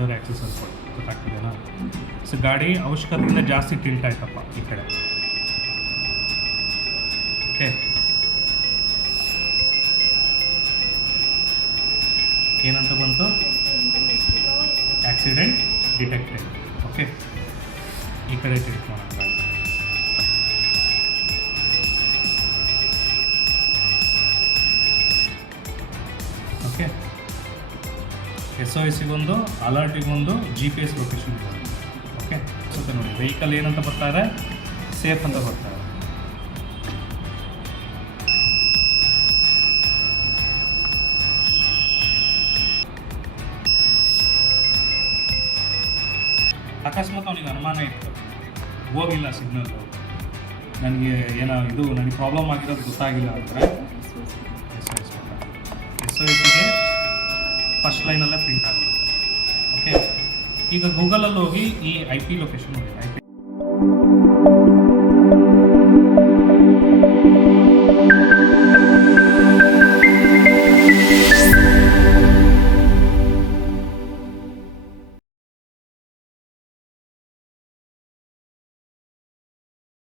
Door access ಅನ್ಕೊಳ್ಳಿ, ಗೊತ್ತಾಗ್ತಿದೆನಾ? So ಗಾಡಿ ಅವಶ್ಯಕತೆಯಿಂದ ಜಾಸ್ತಿ ಟಿಲ್ಟ್ ಆಯ್ತಪ್ಪ ಈ ಕಡೆ. ಓಕೆ, ಏನಂತ ಬಂತು? Accident detected. ಓಕೆ, ಈ ಕಡೆ ಕ್ಲಿಕ್ ಮಾಡೋಣ. ಓಕೆ, SOSಗೊಂದು, ಅಲರ್ಟಿಗೊಂದು, GPS ಲೊಕೇಶನ್ ಇದೆ. ಓಕೆ, ಸೊ ನೋಡಿ ವೆಹಿಕಲ್ ಏನಂತ ಬರ್ತಾ ಇದೆ? ಸೇಫ್ ಅಂತ ಬರ್ತಾ ಇದೆ. ಅಕಸ್ಮಾತ್ ಅವನಿಗೆ ಅನುಮಾನ ಇತ್ತು, ಹೋಗಿಲ್ಲ ಸಿಗ್ನಲ್ಲು, ನನಗೆ ನನಗೆ ಪ್ರಾಬ್ಲಮ್ ಆಗಿರೋದು ಗೊತ್ತಾಗಿಲ್ಲ ಅಂದರೆ SOSಗೆ ಫಸ್ಟ್ ಲೈನಲ್ಲೇ ಪ್ರಿಂಟ್ ಆಗುತ್ತೆ. ಓಕೆ, ಈಗ ಗೂಗಲಲ್ಲಿ ಹೋಗಿ ಈ IP ಲೊಕೇಶನ್ ನೋಡಿ, IP